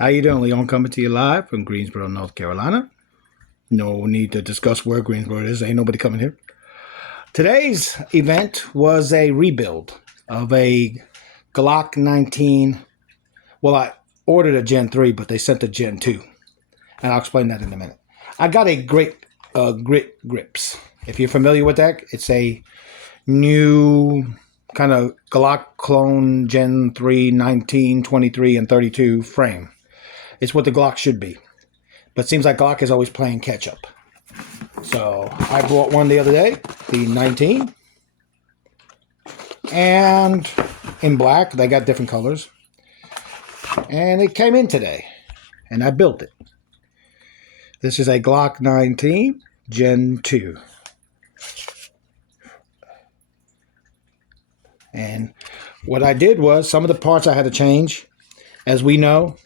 How you doing, Leon? Coming to you live from Greensboro, North Carolina. No need to discuss where Greensboro is. Ain't nobody coming here. Today's event was a rebuild of a Glock 19. Well, I ordered a Gen 3, but they sent a Gen 2. And I'll explain that in a minute. I got a great grit grips. If you're familiar with that, it's a new kind of Glock clone Gen 3, 19, 23, and 32 frame. It's what the Glock should be. But it seems like Glock is always playing catch up. So I bought one the other day, the 19. And in black, they got different colors. And it came in today. And I built it. This is a Glock 19 Gen 2. And what I did was, some of the parts I had to change. As we know,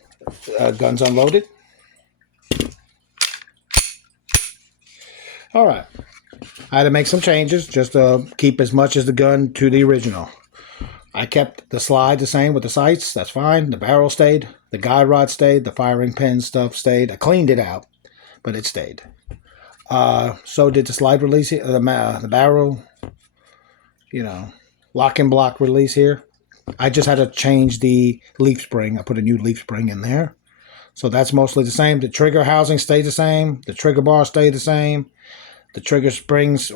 guns unloaded. All right. I had to make some changes just to keep as much as the gun to the original. I kept the slide the same with the sights. That's fine. The barrel stayed. The guide rod stayed. The firing pin stuff stayed. I cleaned it out, but it stayed. So did the slide release, the barrel, lock and block release here. I just had to change the leaf spring. I put a new leaf spring in there. So that's mostly the same. The trigger housing stayed the same. The trigger bar stayed the same. The trigger springs,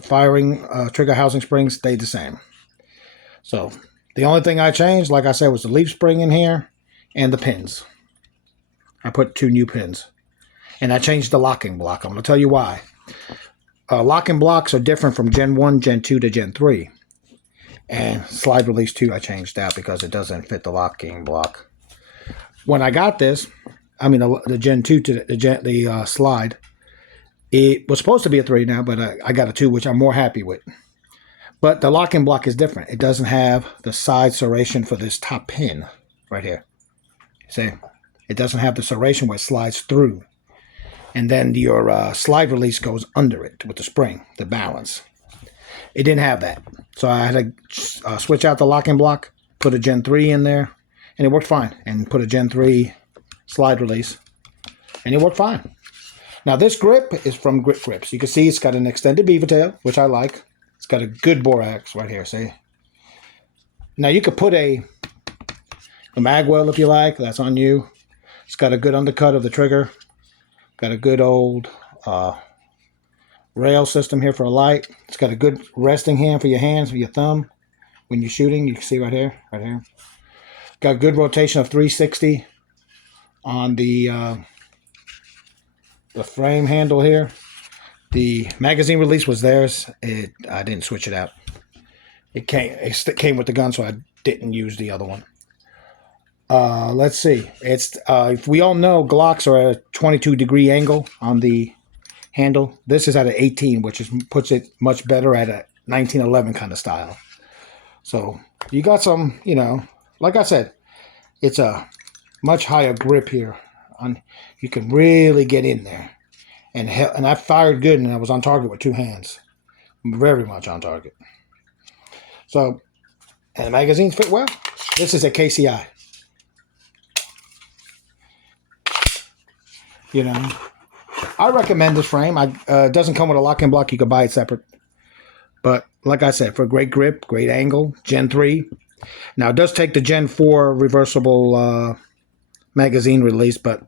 trigger housing springs stayed the same. So the only thing I changed, like I said, was the leaf spring in here and the pins. I put 2 new pins. And I changed the locking block. I'm going to tell you why. Locking blocks are different from Gen 1, Gen 2 to Gen 3. And slide release 2 I changed out because it doesn't fit the locking block. When I got this, the Gen 2 to the slide, it was supposed to be a 3 now, but I got a 2, which I'm more happy with. But the locking block is different. It doesn't have the side serration for this top pin right here. See? It doesn't have the serration where it slides through. And then your slide release goes under it with the spring, the balance. It didn't have that. So I had to switch out the locking block, put a Gen 3 in there, and it worked fine. And put a Gen 3 slide release, and it worked fine. Now this grip is from Grip Grips. You can see it's got an extended beaver tail, which I like. It's got a good borax right here, see? Now you could put a magwell if you like. That's on you. It's got a good undercut of the trigger. Got a good old rail system here for a light. It's got a good resting hand for your hands, for your thumb. When you're shooting, you can see right here. Got good rotation of 360 on the frame handle here. The magazine release was theirs. I didn't switch it out. It came with the gun, so I didn't use the other one. Let's see. It's if we all know, Glocks are at a 22-degree angle on the handle. This is at an 18, which puts it much better at a 1911 kind of style. So you got some, like I said, it's a much higher grip here. You can really get in there. And I fired good, and I was on target with 2 hands. Very much on target. So, and the magazines fit well. This is a KCI. I recommend this frame. It doesn't come with a locking block. You can buy it separate. But like I said, for a great grip, great angle, Gen 3. Now, it does take the Gen 4 reversible magazine release, but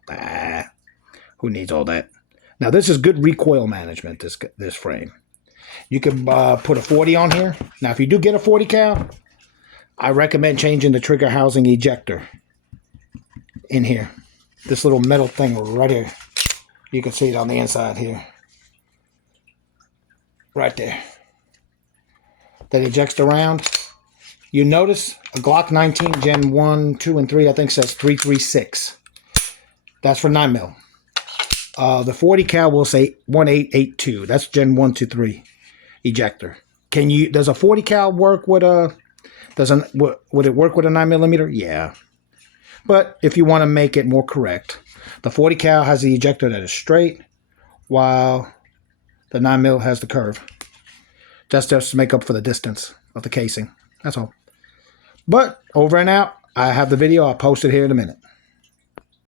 who needs all that? Now, this is good recoil management, this frame. You can put a 40 on here. Now, if you do get a 40 cal, I recommend changing the trigger housing ejector in here. This little metal thing right here. You can see it on the inside here. Right there. That ejects around. You notice a Glock 19 Gen 1, 2, and 3, I think says 336. That's for 9mm. The 40 cal will say 1882. That's Gen 1 to 3 ejector. Does a 40 cal work with would it work with a 9mm? Yeah. But if you want to make it more correct, the 40 cal has the ejector that is straight, while the 9mm has the curve. That's just to make up for the distance of the casing. That's all. But over and out. I have the video. I'll post it here in a minute.